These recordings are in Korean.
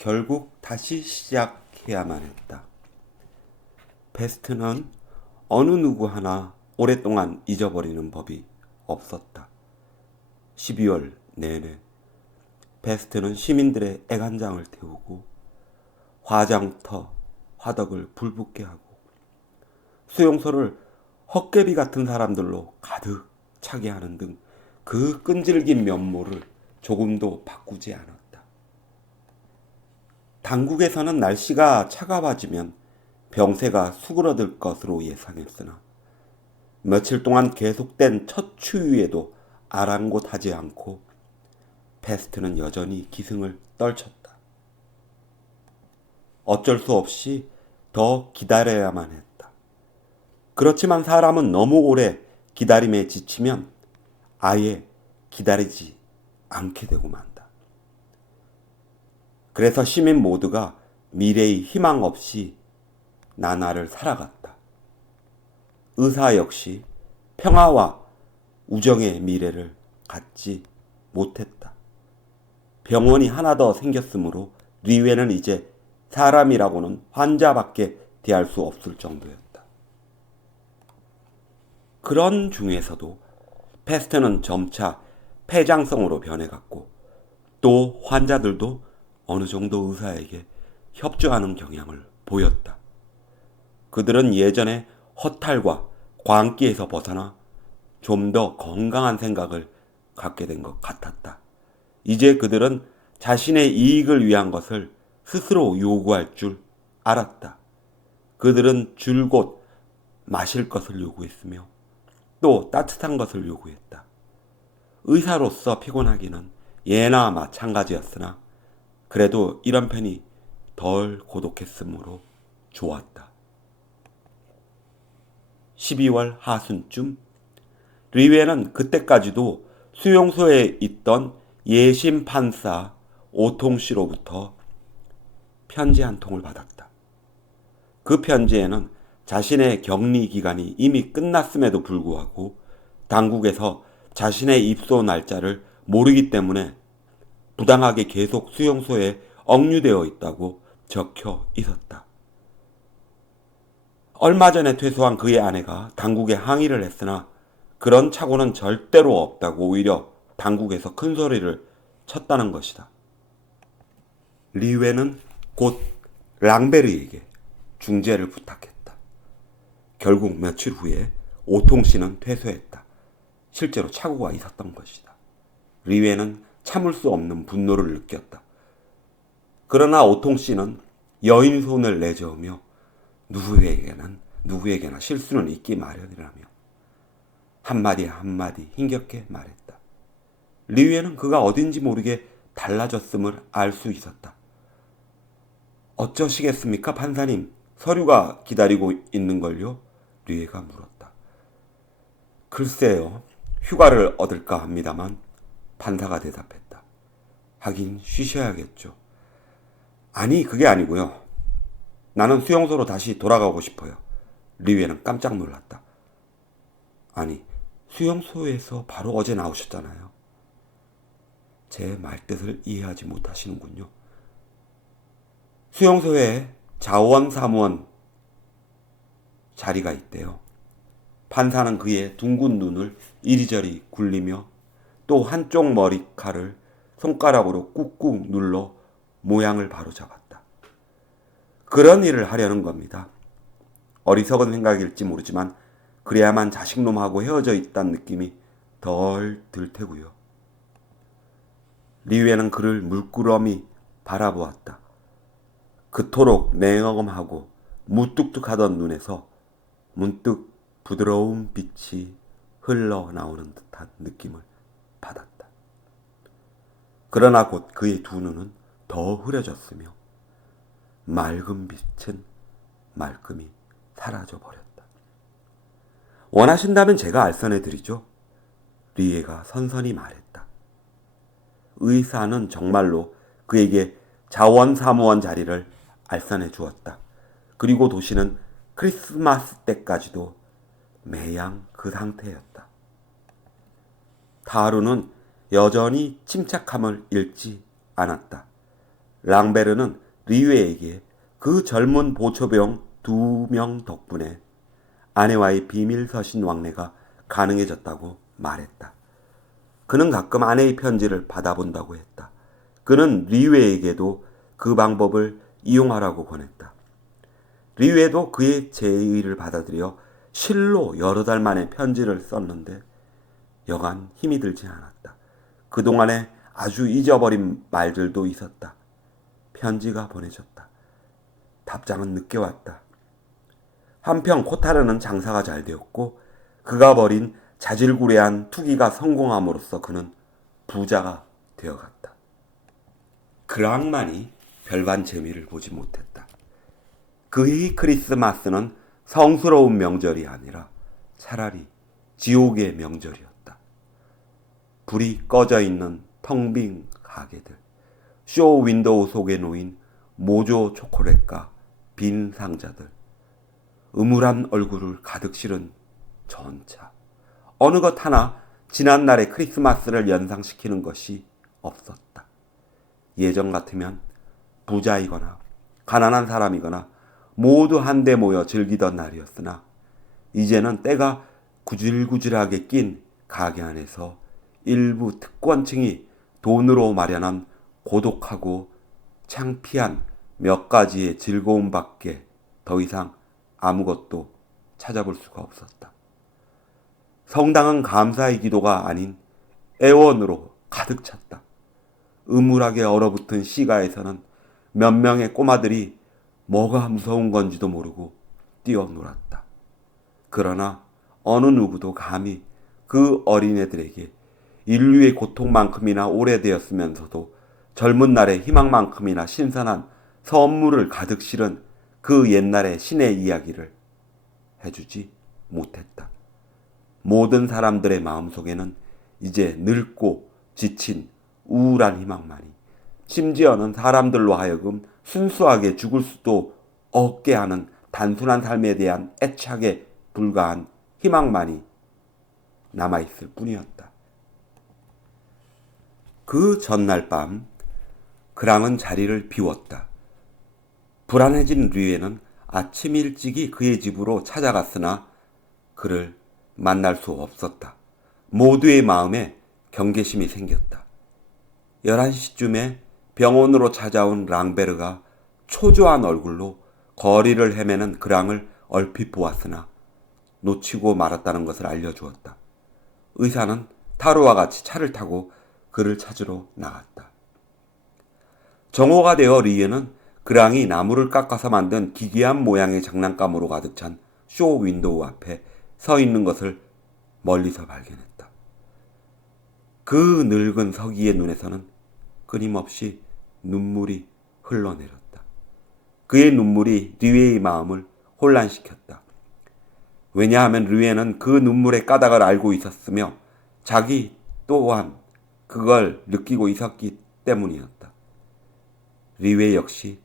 결국 다시 시작해야만 했다. 패스트는 어느 누구 하나 오랫동안 잊어버리는 법이 없었다. 12월 내내 패스트는 시민들의 애간장을 태우고 화장터, 화덕을 불붙게 하고 수용소를 헛개비 같은 사람들로 가득 차게 하는 등 그 끈질긴 면모를 조금도 바꾸지 않았다. 당국에서는 날씨가 차가워지면 병세가 수그러들 것으로 예상했으나 며칠 동안 계속된 첫 추위에도 아랑곳하지 않고 패스트는 여전히 기승을 떨쳤다. 어쩔 수 없이 더 기다려야만 했다. 그렇지만 사람은 너무 오래 기다림에 지치면 아예 기다리지 않게 되고 만다. 그래서 시민 모두가 미래의 희망 없이 나날을 살아갔다. 의사 역시 평화와 우정의 미래를 갖지 못했다. 병원이 하나 더 생겼으므로 리웨는 이제 사람이라고는 환자밖에 대할 수 없을 정도였다. 그런 중에서도 패스트는 점차 폐장성으로 변해갔고 또 환자들도 어느 정도 의사에게 협조하는 경향을 보였다. 그들은 예전의 허탈과 광기에서 벗어나 좀 더 건강한 생각을 갖게 된 것 같았다. 이제 그들은 자신의 이익을 위한 것을 스스로 요구할 줄 알았다. 그들은 줄곧 마실 것을 요구했으며 또 따뜻한 것을 요구했다. 의사로서 피곤하기는 예나 마찬가지였으나 그래도 이런 편이 덜 고독했으므로 좋았다. 12월 하순쯤 리웨는 그때까지도 수용소에 있던 예심 판사 오통 씨로부터 편지 한 통을 받았다. 그 편지에는 자신의 격리 기간이 이미 끝났음에도 불구하고 당국에서 자신의 입소 날짜를 모르기 때문에 부당하게 계속 수용소에 억류되어 있다고 적혀 있었다. 얼마 전에 퇴소한 그의 아내가 당국에 항의를 했으나 그런 착오는 절대로 없다고 오히려 당국에서 큰 소리를 쳤다는 것이다. 리웨는 곧 랑베르에게 중재를 부탁했다. 결국 며칠 후에 오통 씨는 퇴소했다. 실제로 착오가 있었던 것이다. 리웨는 참을 수 없는 분노를 느꼈다. 그러나 오통 씨는 여인 손을 내저으며 누구에게나 실수는 있기 마련이라며 한마디 한마디 힘겹게 말했다. 리웨는 그가 어딘지 모르게 달라졌음을 알 수 있었다. 어쩌시겠습니까, 판사님? 서류가 기다리고 있는걸요? 리웨가 물었다. 글쎄요, 휴가를 얻을까 합니다만 판사가 대답했다. 하긴 쉬셔야겠죠. 아니, 그게 아니고요. 나는 수용소로 다시 돌아가고 싶어요. 리웨는 깜짝 놀랐다. 아니, 수용소에서 바로 어제 나오셨잖아요. 제 말뜻을 이해하지 못하시는군요. 수용소에 자원사무원 자리가 있대요. 판사는 그의 둥근 눈을 이리저리 굴리며 또 한쪽 머리칼을 손가락으로 꾹꾹 눌러 모양을 바로잡았다. 그런 일을 하려는 겁니다. 어리석은 생각일지 모르지만 그래야만 자식놈하고 헤어져 있다는 느낌이 덜 들 테고요. 리웨는 그를 물끄러미 바라보았다. 그토록 냉엄하고 무뚝뚝하던 눈에서 문득 부드러운 빛이 흘러나오는 듯한 느낌을 받았다. 그러나 곧 그의 두 눈은 더 흐려졌으며 맑은 빛은 말끔히 사라져버렸다. 원하신다면 제가 알선해드리죠. 리에가 선선히 말했다. 의사는 정말로 그에게 자원사무원 자리를 알선해 주었다. 그리고 도시는 크리스마스 때까지도 매양 그 상태였다. 타하루는 여전히 침착함을 잃지 않았다. 랑베르는 리웨에게 그 젊은 보초병 2명 덕분에 아내와의 비밀 서신 왕래가 가능해졌다고 말했다. 그는 가끔 아내의 편지를 받아본다고 했다. 그는 리웨에게도 그 방법을 이용하라고 권했다. 리웨도 그의 제의를 받아들여 실로 여러 달 만에 편지를 썼는데 여간 힘이 들지 않았다. 그동안에 아주 잊어버린 말들도 있었다. 편지가 보내졌다. 답장은 늦게 왔다. 한편 코타르는 장사가 잘 되었고 그가 벌인 자질구레한 투기가 성공함으로써 그는 부자가 되어갔다. 그랑만이 별반 재미를 보지 못했다. 그의 크리스마스는 성스러운 명절이 아니라 차라리 지옥의 명절이었다. 불이 꺼져 있는 텅 빈 가게들, 쇼 윈도우 속에 놓인 모조 초콜릿과 빈 상자들, 음울한 얼굴을 가득 실은 전차. 어느 것 하나 지난날의 크리스마스를 연상시키는 것이 없었다. 예전 같으면 부자이거나 가난한 사람이거나 모두 한데 모여 즐기던 날이었으나 이제는 때가 구질구질하게 낀 가게 안에서 일부 특권층이 돈으로 마련한 고독하고 창피한 몇 가지의 즐거움밖에 더 이상 아무것도 찾아볼 수가 없었다. 성당은 감사의 기도가 아닌 애원으로 가득 찼다. 음울하게 얼어붙은 시가에서는 몇 명의 꼬마들이 뭐가 무서운 건지도 모르고 뛰어놀았다. 그러나 어느 누구도 감히 그 어린애들에게 인류의 고통만큼이나 오래되었으면서도 젊은 날의 희망만큼이나 신선한 선물을 가득 실은 그 옛날의 신의 이야기를 해주지 못했다. 모든 사람들의 마음속에는 이제 늙고 지친 우울한 희망만이, 심지어는 사람들로 하여금 순수하게 죽을 수도 없게 하는 단순한 삶에 대한 애착에 불과한 희망만이 남아있을 뿐이었다. 그 전날 밤 그랑은 자리를 비웠다. 불안해진 류에는 아침 일찍이 그의 집으로 찾아갔으나 그를 만날 수 없었다. 모두의 마음에 경계심이 생겼다. 11시쯤에 병원으로 찾아온 랑베르가 초조한 얼굴로 거리를 헤매는 그랑을 얼핏 보았으나 놓치고 말았다는 것을 알려주었다. 의사는 타로와 같이 차를 타고 그를 찾으러 나갔다. 정오가 되어 리에는 그랑이 나무를 깎아서 만든 기괴한 모양의 장난감으로 가득 찬 쇼 윈도우 앞에 서 있는 것을 멀리서 발견했다. 그 늙은 서기의 눈에서는 끊임없이 눈물이 흘러내렸다. 그의 눈물이 류에의 마음을 혼란시켰다. 왜냐하면 류에는 그 눈물의 까닭을 알고 있었으며 자기 또한 그걸 느끼고 있었기 때문이었다. 류에 역시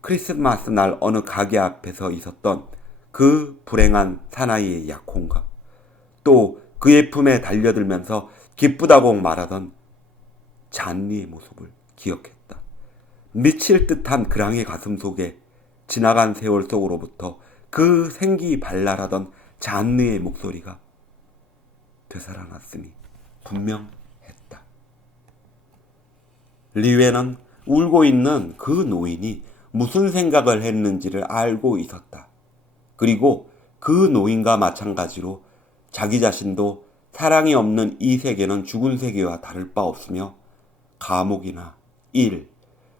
크리스마스 날 어느 가게 앞에서 있었던 그 불행한 사나이의 약혼과 또 그의 품에 달려들면서 기쁘다고 말하던 잔니의 모습을 기억했다. 미칠 듯한 그랑의 가슴 속에 지나간 세월 속으로부터 그 생기 발랄하던 잔느의 목소리가 되살아났음이 분명했다. 리웨는 울고 있는 그 노인이 무슨 생각을 했는지를 알고 있었다. 그리고 그 노인과 마찬가지로 자기 자신도 사랑이 없는 이 세계는 죽은 세계와 다를 바 없으며 감옥이나 일,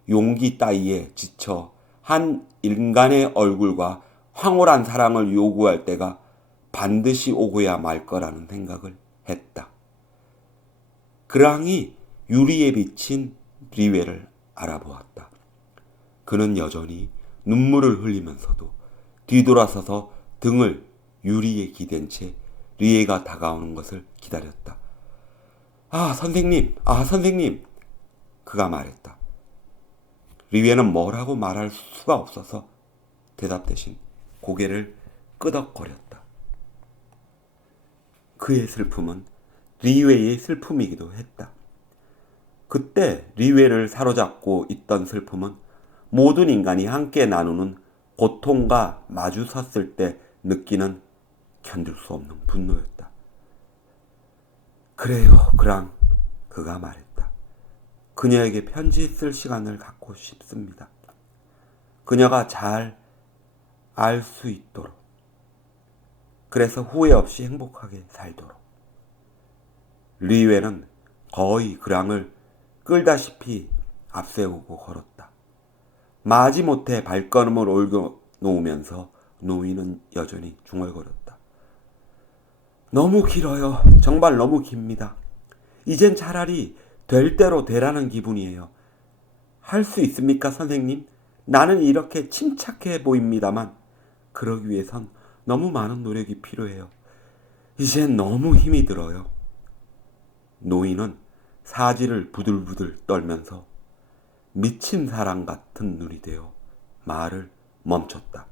용기 따위에 지쳐 한 인간의 얼굴과 황홀한 사랑을 요구할 때가 반드시 오고야 말 거라는 생각을 했다. 그랑이 유리에 비친 리웨를 알아보았다. 그는 여전히 눈물을 흘리면서도 뒤돌아서서 등을 유리에 기댄 채 리에가 다가오는 것을 기다렸다. 아, 선생님! 그가 말했다. 리웨는 뭐라고 말할 수가 없어서 대답 대신 고개를 끄덕거렸다. 그의 슬픔은 리웨의 슬픔이기도 했다. 그때 리웨를 사로잡고 있던 슬픔은 모든 인간이 함께 나누는 고통과 마주 섰을 때 느끼는 견딜 수 없는 분노였다. 그래요, 그랑 그가 말했다. 그녀에게 편지 쓸 시간을 갖고 싶습니다. 그녀가 잘 알 수 있도록. 그래서 후회 없이 행복하게 살도록. 리웨는 거의 그랑을 끌다시피 앞세우고 걸었다. 마지못해 발걸음을 올려놓으면서 노인은 여전히 중얼거렸다. 너무 길어요. 정말 너무 깁니다. 이젠 차라리 될 대로 되라는 기분이에요. 할 수 있습니까, 선생님? 나는 이렇게 침착해 보입니다만 그러기 위해선 너무 많은 노력이 필요해요. 이젠 너무 힘이 들어요. 노인은 사지를 부들부들 떨면서 미친 사람 같은 눈이 되어 말을 멈췄다.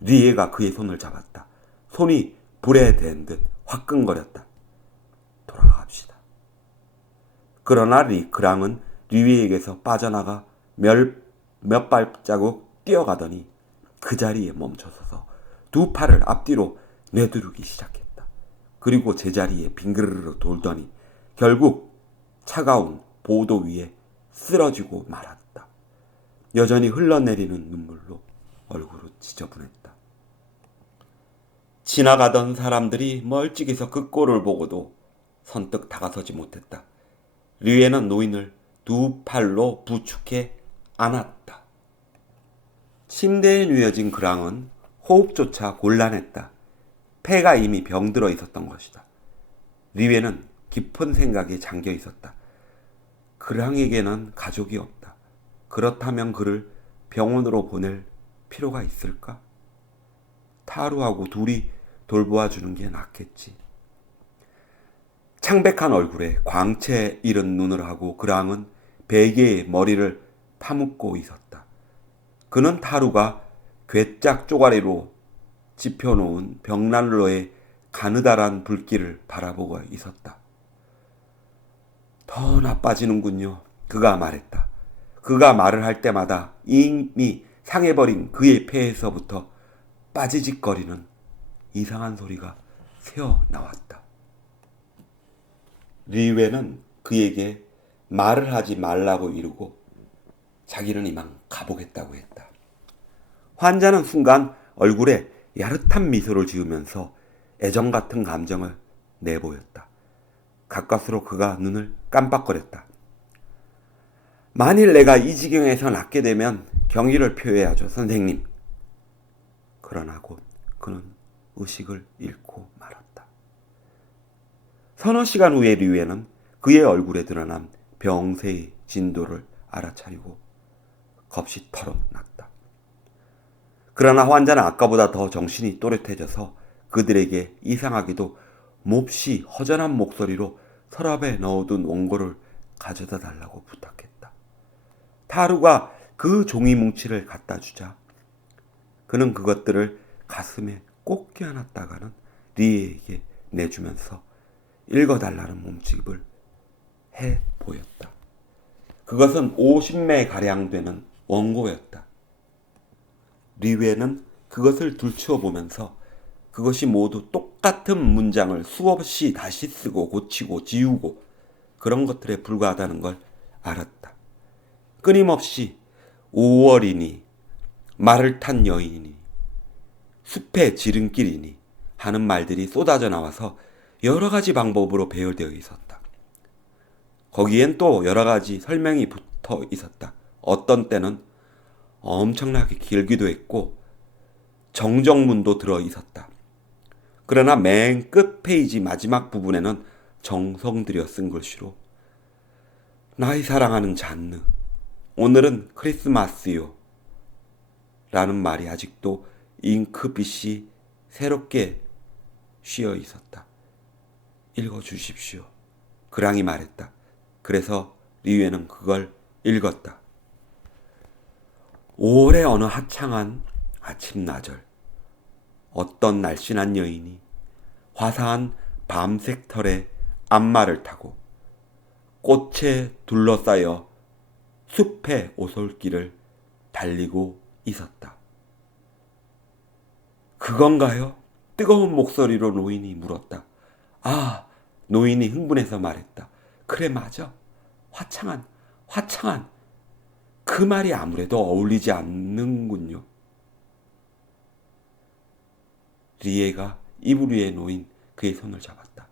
리에가 그의 손을 잡았다. 손이 불에 댄 듯 화끈거렸다. 돌아갑시다. 그러나 그랑은 리에에게서 빠져나가 몇 발자국 뛰어가더니 그 자리에 멈춰서서 두 팔을 앞뒤로 내두르기 시작했다. 그리고 제자리에 빙그르르 돌더니 결국 차가운 보도 위에 쓰러지고 말았다. 여전히 흘러내리는 눈물로 얼굴을 지저분했다. 지나가던 사람들이 멀찍이서 그 꼴을 보고도 선뜻 다가서지 못했다. 리에는 노인을 두 팔로 부축해 안았다. 침대에 누워진 그랑은 호흡조차 곤란했다. 폐가 이미 병들어 있었던 것이다. 리웨는 깊은 생각에 잠겨 있었다. 그랑에게는 가족이 없다. 그렇다면 그를 병원으로 보낼 필요가 있을까? 타루하고 둘이 돌보아주는 게 낫겠지. 창백한 얼굴에 광채 잃은 눈을 하고 그랑은 베개에 머리를 파묻고 있었다. 그는 타루가 괴짝 쪼가리로 짚혀놓은 벽난로의 가느다란 불길을 바라보고 있었다. 더 나빠지는군요. 그가 말했다. 그가 말을 할 때마다 이미 상해버린 그의 폐에서부터 빠지직거리는 이상한 소리가 새어나왔다. 리웨는 그에게 말을 하지 말라고 이르고 자기는 이만 가보겠다고 했다. 환자는 순간 얼굴에 야릇한 미소를 지으면서 애정 같은 감정을 내보였다. 가까스로 그가 눈을 깜빡거렸다. 만일 내가 이 지경에서 낫게 되면 경의를 표해야죠, 선생님. 그러나 곧 그는 의식을 잃고 말았다. 서너 시간 후에 리웨는 그의 얼굴에 드러난 병세의 진도를 알아차리고 겁이 털어났다. 그러나 환자는 아까보다 더 정신이 또렷해져서 그들에게 이상하게도 몹시 허전한 목소리로 서랍에 넣어둔 원고를 가져다 달라고 부탁했다. 타루가 그 종이 뭉치를 갖다 주자 그는 그것들을 가슴에 꼭 껴안았다가는 리에에게 내주면서 읽어달라는 몸집을 해 보였다. 그것은 50매가량 되는 원고였다. 리웨는 그것을 둘러보면서 그것이 모두 똑같은 문장을 수없이 다시 쓰고 고치고 지우고 그런 것들에 불과하다는 걸 알았다. 끊임없이 5월이니 말을 탄 여인이니 숲의 지름길이니 하는 말들이 쏟아져 나와서 여러 가지 방법으로 배열되어 있었다. 거기엔 또 여러 가지 설명이 붙어 있었다. 어떤 때는 엄청나게 길기도 했고 정정문도 들어 있었다. 그러나 맨 끝 페이지 마지막 부분에는 정성 들여 쓴 글씨로 나의 사랑하는 잔느, 오늘은 크리스마스요 라는 말이 아직도 잉크빛이 새롭게 쉬어 있었다. 읽어주십시오. 그랑이 말했다. 그래서 리웨는 그걸 읽었다. 5월의 어느 화창한 아침나절 어떤 날씬한 여인이 화사한 밤색 털에 앞말을 타고 꽃에 둘러싸여 숲의 오솔길을 달리고 있었다. 그건가요? 뜨거운 목소리로 노인이 물었다. 아, 노인이 흥분해서 말했다. 그래, 맞아. 화창한. 그 말이 아무래도 어울리지 않는군요. 리에가 이불 위에 놓인 그의 손을 잡았다.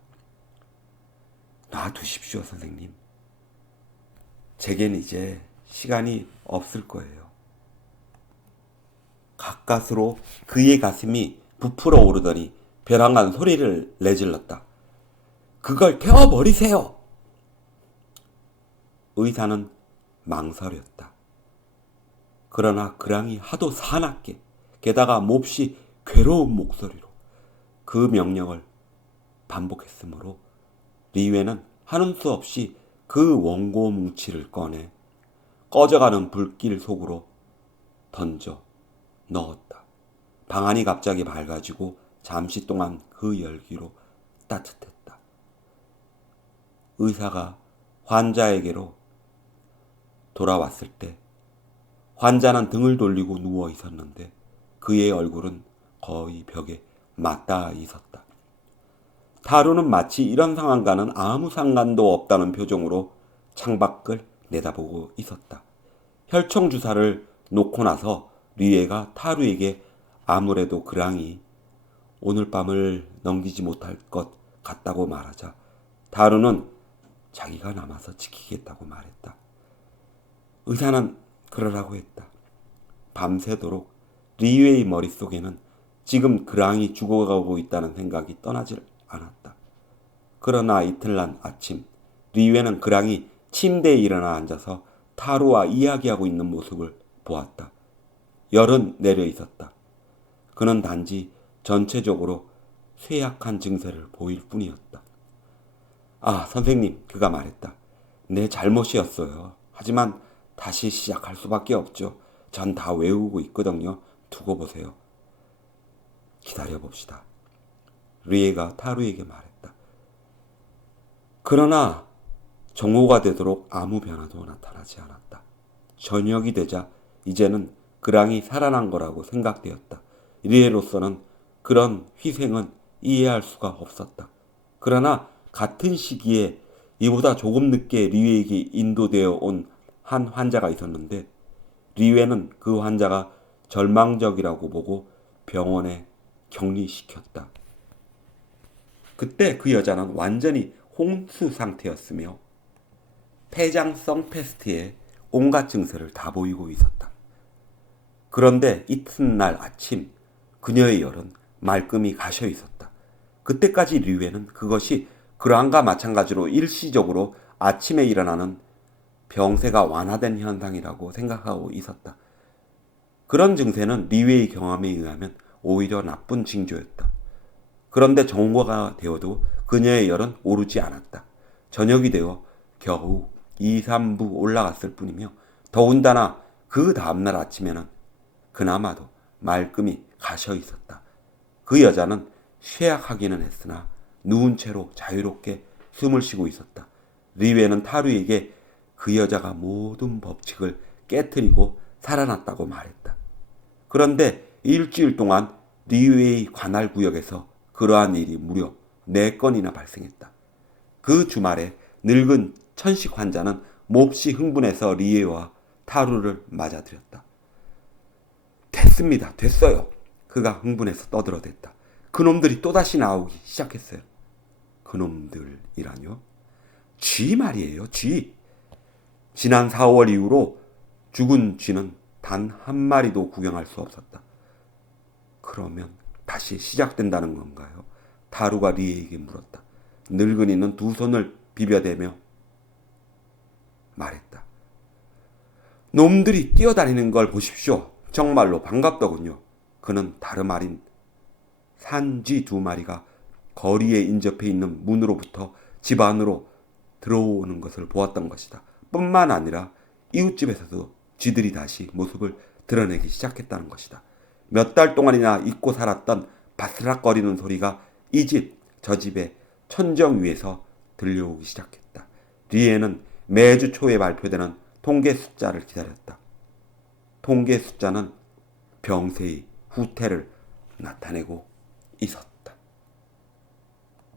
놔두십시오, 선생님. 제겐 이제 시간이 없을 거예요. 가까스로 그의 가슴이 부풀어 오르더니 벼랑간 소리를 내질렀다. 그걸 태워버리세요! 의사는 망설였다. 그러나 그랑이 하도 사납게 게다가 몹시 괴로운 목소리로 그 명령을 반복했으므로 리웨는 하는 수 없이 그 원고 뭉치를 꺼내 꺼져가는 불길 속으로 던져 넣었다. 방안이 갑자기 밝아지고 잠시 동안 그 열기로 따뜻했다. 의사가 환자에게로 돌아왔을 때 환자는 등을 돌리고 누워 있었는데 그의 얼굴은 거의 벽에 맞닿아 있었다. 타루는 마치 이런 상황과는 아무 상관도 없다는 표정으로 창밖을 내다보고 있었다. 혈청 주사를 놓고 나서 리에가 타루에게 아무래도 그랑이 오늘 밤을 넘기지 못할 것 같다고 말하자 타루는 자기가 남아서 지키겠다고 말했다. 의사는 그러라고 했다. 밤새도록 리웨의 머릿속에는 지금 그랑이 죽어가고 있다는 생각이 떠나질 않았다. 그러나 이틀날 아침 리웨는 그랑이 침대에 일어나 앉아서 타루와 이야기하고 있는 모습을 보았다. 열은 내려 있었다. 그는 단지 전체적으로 쇠약한 증세를 보일 뿐이었다. 아, 선생님, 그가 말했다. 내 잘못이었어요. 하지만 다시 시작할 수밖에 없죠. 전 다 외우고 있거든요. 두고 보세요. 기다려봅시다. 리에가 타루에게 말했다. 그러나 정오가 되도록 아무 변화도 나타나지 않았다. 저녁이 되자 이제는 그랑이 살아난 거라고 생각되었다. 리에로서는 그런 희생은 이해할 수가 없었다. 그러나 같은 시기에 이보다 조금 늦게 리웨에게 인도되어 온 한 환자가 있었는데 리웨는 그 환자가 절망적이라고 보고 병원에 격리시켰다. 그때 그 여자는 완전히 혼수 상태였으며 폐장성 패스트의 온갖 증세를 다 보이고 있었다. 그런데 이튿날 아침 그녀의 열은 말끔히 가셔 있었다. 그때까지 리웨는 그것이 그랑과 마찬가지로 일시적으로 아침에 일어나는 병세가 완화된 현상이라고 생각하고 있었다. 그런 증세는 리웨의 경험에 의하면 오히려 나쁜 징조였다. 그런데 정오가 되어도 그녀의 열은 오르지 않았다. 저녁이 되어 겨우 2, 3부 올라갔을 뿐이며 더군다나 그 다음날 아침에는 그나마도 말끔히 가셔 있었다. 그 여자는 쇠약하기는 했으나 누운 채로 자유롭게 숨을 쉬고 있었다. 리웨는 타루에게 그 여자가 모든 법칙을 깨트리고 살아났다고 말했다. 그런데 일주일 동안 리웨의 관할 구역에서 그러한 일이 무려 4건이나 발생했다. 그 주말에 늙은 천식 환자는 몹시 흥분해서 리웨와 타루를 맞아들였다. 됐습니다. 됐어요. 그가 흥분해서 떠들어댔다. 그놈들이 또다시 나오기 시작했어요. 그놈들이라뇨? 쥐 말이에요. 쥐. 지난 4월 이후로 죽은 쥐는 단 한 마리도 구경할 수 없었다. 그러면 다시 시작된다는 건가요? 타루가 리에에게 물었다. 늙은이는 두 손을 비벼대며 말했다. 놈들이 뛰어다니는 걸 보십시오. 정말로 반갑더군요. 그는 다름 아닌 산쥐 2마리가 거리에 인접해 있는 문으로부터 집 안으로 들어오는 것을 보았던 것이다. 뿐만 아니라 이웃집에서도 쥐들이 다시 모습을 드러내기 시작했다는 것이다. 몇 달 동안이나 잊고 살았던 바스락거리는 소리가 이 집, 저 집의 천정 위에서 들려오기 시작했다. 뒤에는 매주 초에 발표되는 통계 숫자를 기다렸다. 통계 숫자는 병세의 후퇴를 나타내고 있었다.